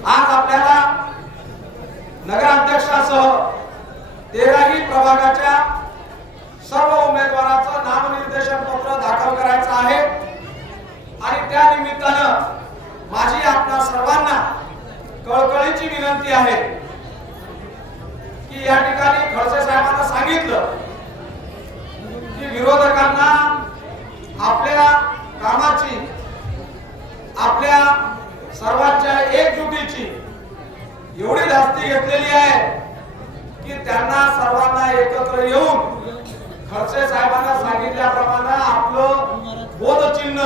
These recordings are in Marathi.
आज आपल्याला नगराध्यक्षासह 13ही प्रभागाच्या सर्व उमेदवारांचं नामनिर्देशन पत्र दाखल करायचं आहे आणि त्या निमित्तानं माझी आपणा सर्वांना कळकळीची विनंती आहे की या ठिकाणी खडसे साहेबांना सांगितलं की विरोधकांना आपल्या कामाची, आपल्या सर्वांच्या एकजुटीची एवढी धास्ती घेतलेली आहे की त्यांना सर्वांना एकत्र येऊन खडसे साहेबांना सांगितल्याप्रमाणे आपलं बोधचिन्ह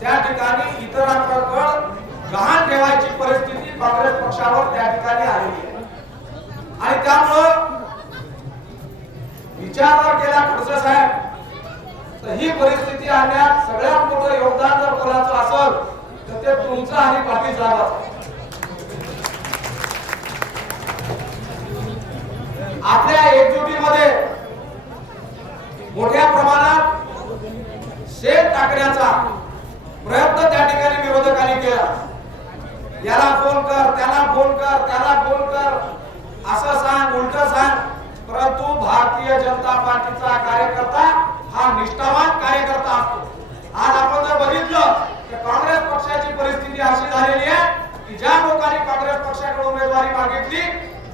त्या ठिकाणी इतरांकडे गहाण ठेवायची परिस्थिती काँग्रेस पक्षावर त्या ठिकाणी आलेली आहे आणि त्यामुळं विचार जर केला खडसे साहेब तर ही परिस्थिती आणण्यात सगळ्यात मोठं योगदान जर कोणाचं असेल तर ते तुमचं आणि पाटील साहेबांचं. आपल्या एकजुटीमध्ये मोठ्या प्रमाणात शेत टाकण्याचा प्रयत्न त्या ठिकाणी विरोधकांनी केला. याला फोन कर, त्याला फोन कर, त्याला फोन कर, असं सांग, उलट सांग. परंतु भारतीय जनता पार्टीचा कार्यकर्ता हा निष्ठावान कार्यकर्ता असतो. आज आपण जर बघितलं तर काँग्रेस पक्षाची परिस्थिती अशी झालेली आहे की ज्या लोकांनी काँग्रेस पक्षाकडे उमेदवारी मागितली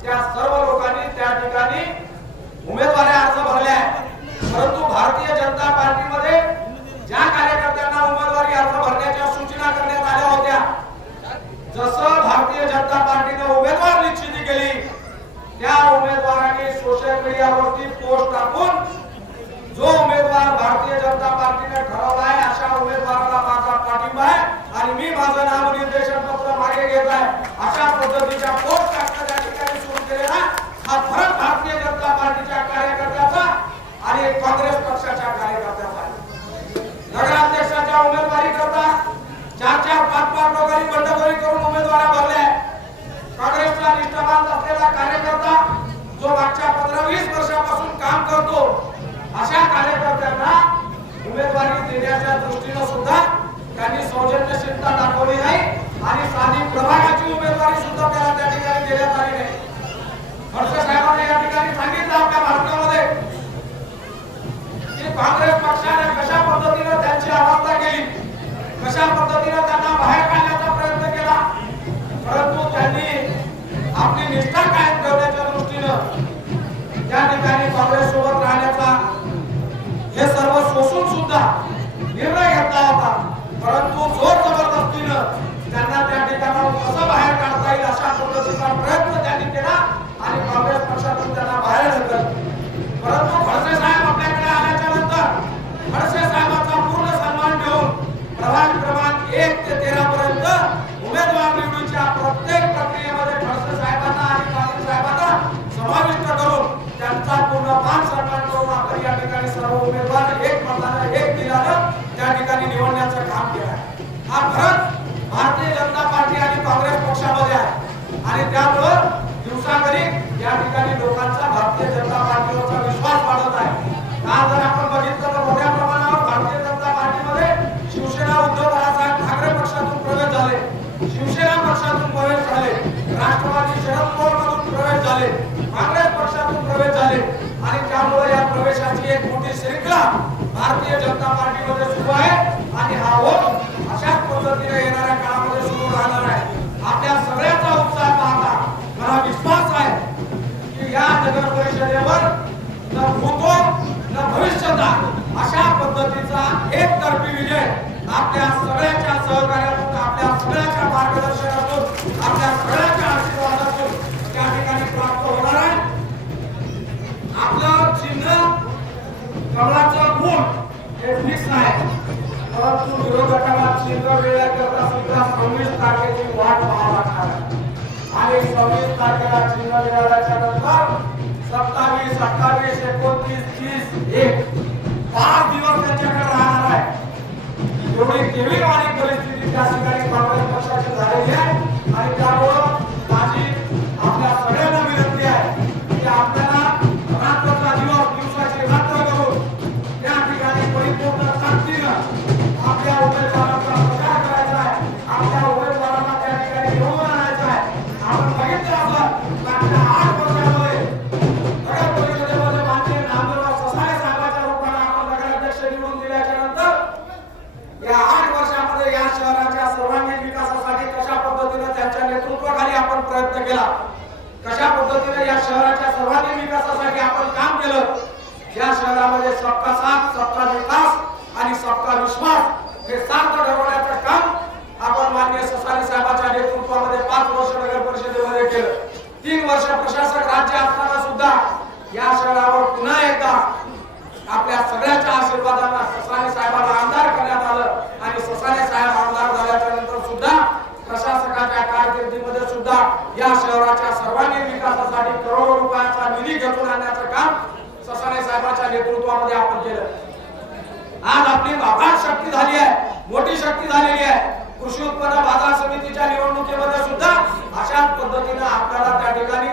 त्या सर्व लोकांनी त्या ठिकाणी उमेदवारी अर्ज भरले. परंतु भारतीय जनता पार्टीमध्ये ज्या कार्यकर्त्यांना उमेदवारी अर्ज भरण्याच्या सूचना करण्यात आल्या होत्या, जसं भारतीय जनता पार्टीने उमेदवार निश्चिती केली त्या उमेदवारांनी सोशल मीडियावरती पोस्ट टाकून जो उमेदवार भारतीय जनता पार्टीने ठरवला आहे अशा उमेदवाराला माझा पाठिंबा आहे आणि मी माझं नामनिर्देशन पत्र मागे घेत आहे अशा पद्धतीच्या पोस्ट टाकणं त्या ठिकाणी सुरू केलेला हा फरक भारतीय जनता पार्टीच्या कार्यकर्त्याचा आणि काँग्रेस पक्षाच्या कार्यकर्त्याचा आहे. नगराध्यक्षाच्या उमेदवारी करता 4-5 लोकांनी बंडखोरी करून उमेदवारी भरल्या. काँग्रेसचा निष्ठावान असलेला कार्यकर्ता जो मागच्या 15-20 वर्षापासून काम करतो अशा कार्यकर्त्यांना उमेदवारी देण्याच्या दृष्टीने सुद्धा त्यांनी सौजन्यशीलता दाखवली नाही आणि साधी प्रभागाची उमेदवारी सुद्धा त्याला त्या ठिकाणी देण्यात आली नाही. खडसे साहेबांनी या ठिकाणी सांगितलं आपल्या भारतामध्ये की काँग्रेस पक्षाने कशा पद्धतीने त्यांची अवस्था केली, कशा पद्धतीने त्यांना बाहेर काढण्याचा प्रयत्न केला, परंतु त्यांनी आपली निष्ठा कायम ठेवण्याच्या दृष्टीने त्या ठिकाणी काँग्रेस सोबत राहण्याचा हे सर्व सोसून सुद्धा निर्णय घेतला होता. परंतु जोर जबरदस्तीनं त्यांना त्या ठिकाणाहून कसं बाहेर काढता येईल अशा पद्धतीचा प्रयत्न त्यांनी केला आणि काँग्रेस पक्षातून त्यांना बाहेर ढकललं. परंतु खडसे साहेब आपल्याकडे आल्याच्या नंतर खडसे साहेबांचा पूर्ण सन्मान ठेवून प्रभाग क्रमांक 1 ते 13 पर्यंत उमेदवार निवडीच्या प्रत्येक प्रक्रियेमध्ये खडसे साहेबांना आणि पाटील साहेबांना समाविष्ट करून त्यांचा पूर्ण मान सन्मान करून आपण या ठिकाणी सर्व उमेदवार एक मताने एक दिलानं त्या ठिकाणी निवडण्याचं काम केलं आहे. हा फरक भारतीय जनता पार्टी आणि काँग्रेस पक्षामध्ये आहे आणि त्यामुळं दिवसागणी या ठिकाणी लोकांचा भारतीय जनता पार्टीवरचा विश्वास वाढत आहे. आज जर आपण बघितलं तर मोठ्या प्रमाणावर भारतीय जनता पार्टीमध्ये शिवसेना उद्धव बाळासाहेब ठाकरे पक्षातून प्रवेश झाले, शिवसेना पक्षातून प्रवेश झाले, राष्ट्रवादी शरद पवार मधून प्रवेश झाले, काँग्रेस पक्षातून प्रवेश झाले आणि त्यामुळे या प्रवेशाची एक मोठी श्रृंखला भारतीय जनता पार्टीमध्ये सुरू आहे आणि हा होत अशाच पद्धतीने येणाऱ्या काळामध्ये सुरू राहणार आहे. आपल्या सगळ्यांचा उत्साह पाहता मला विश्वास आहे की या नगर परिषदेवर न भूतो न भविष्यता अशा पद्धतीचा एकतर्फी विजय आपल्या सगळ्यांच्या सहकार्यातून, आपल्या सगळ्यांच्या मार्गदर्शनातून, आपल्या सगळ्यांच्या आशीर्वादातून त्या ठिकाणी प्राप्त होणार आहे. आपलं चिन्ह कमळाचं फूल हे फिक्स आहे, परंतु विरोधकांना चिन्ह वेळेकरता सुद्धा 26 तारखेची वाट पाहावी लागणार आहे आणि 26 तारखेला चिन्ह मिळाल्याच्या नंतर 27, 28, 29, 30, 1 5 दिवस त्यांच्याकडे राहणार आहे. एवढी केविलवाणी परिस्थिती त्या ठिकाणी काँग्रेस पक्षाची झालेली आहे आणि त्यामुळं माझी आपल्या सगळ्यांना विनंती आहे की आपल्याला रात्रचा दिवस दिवसाची रात्र करून त्या ठिकाणी परिपूर्ण ताकदीनं आपल्या उमेदवारांचा प्रचार करायचा आहे, आपल्या उमेदवारांना त्या ठिकाणी निवडून आणायचं आहे प्रयत्न केला, कशा पद्धतीने या शहराच्या सर्वांगीण विकासासाठी आपण काम केलं, या शहरामध्ये सबका साथ, सबका विकास आणि सबका विश्वास हे सार्थ ठरवण्याचं काम आपण माननीय ससानी साहेबांच्या नेतृत्वामध्ये 5 वर्ष नगर परिषदेमध्ये केलं. 3 वर्ष प्रशासक राज्य असताना सुद्धा या शहरावर पुन्हा एकदा आपल्या सगळ्याच्या आशीर्वादाने ससानी साहेबांना आमदार करण्यात आलं आणि ससानी साहेब आमदार झाल्याच्या नंतर सुद्धा प्रशासकाच्या कारकिर्दीमध्ये सुद्धा या शहराच्या सर्वांगीण विकासासाठी करोडो रुपयाचा निधी घेऊन आणण्याचं काम ससानी साहेबांच्या नेतृत्वामध्ये आपण केलं. आज आपली अफाट शक्ती झाली आहे, मोठी शक्ती झालेली आहे. कृषी उत्पन्न बाजार समितीच्या निवडणुकीमध्ये सुद्धा अशाच पद्धतीने आपल्याला त्या ठिकाणी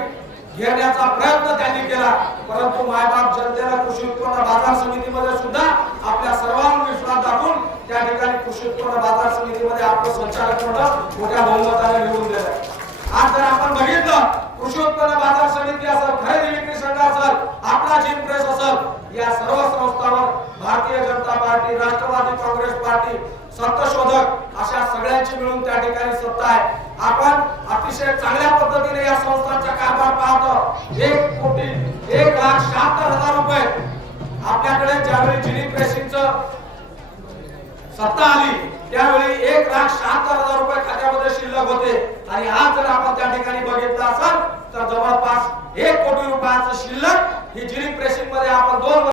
घेण्याचा प्रयत्न त्यांनी केला, परंतु मायबाप जनतेला कृषी उत्पन्न बाजार समितीमध्ये सुद्धा आपल्या सर्वांना विश्वास दाखवून त्या ठिकाणी कृषी उत्पन्न बाजार समितीमध्ये आपलं संचालक मंडळ मोठ्या बहुमताने निवडून दिलं. आज जर आपण बघितलं, कृषी उत्पन्न बाजार समिती असेल, खरेदी विक्री संघ असेल, आपला जिन प्रेस असेल, या सर्व संस्थांवर भारतीय जनता पार्टी, राष्ट्रवादी काँग्रेस पार्टी, सत्ताशोधक अशा सगळ्यांची मिळून त्या ठिकाणी सत्ता आहे. आपण अतिशय चांगल्या पद्धतीने या संस्थांचा कारभार पाहतो. 1,76,000 रुपये आपल्याकडे ज्यावेळी जिनी प्रेसिंगचं सत्ता आली त्यावेळी 1,76,000 रुपये खात्यामध्ये शिल्लक होते आणि आज जर आपण त्या ठिकाणी बघितलं असेल तर जवळपास 1 कोटी रुपयाचं शिल्लक ही जिनी प्रेसिंग मध्ये आपण 2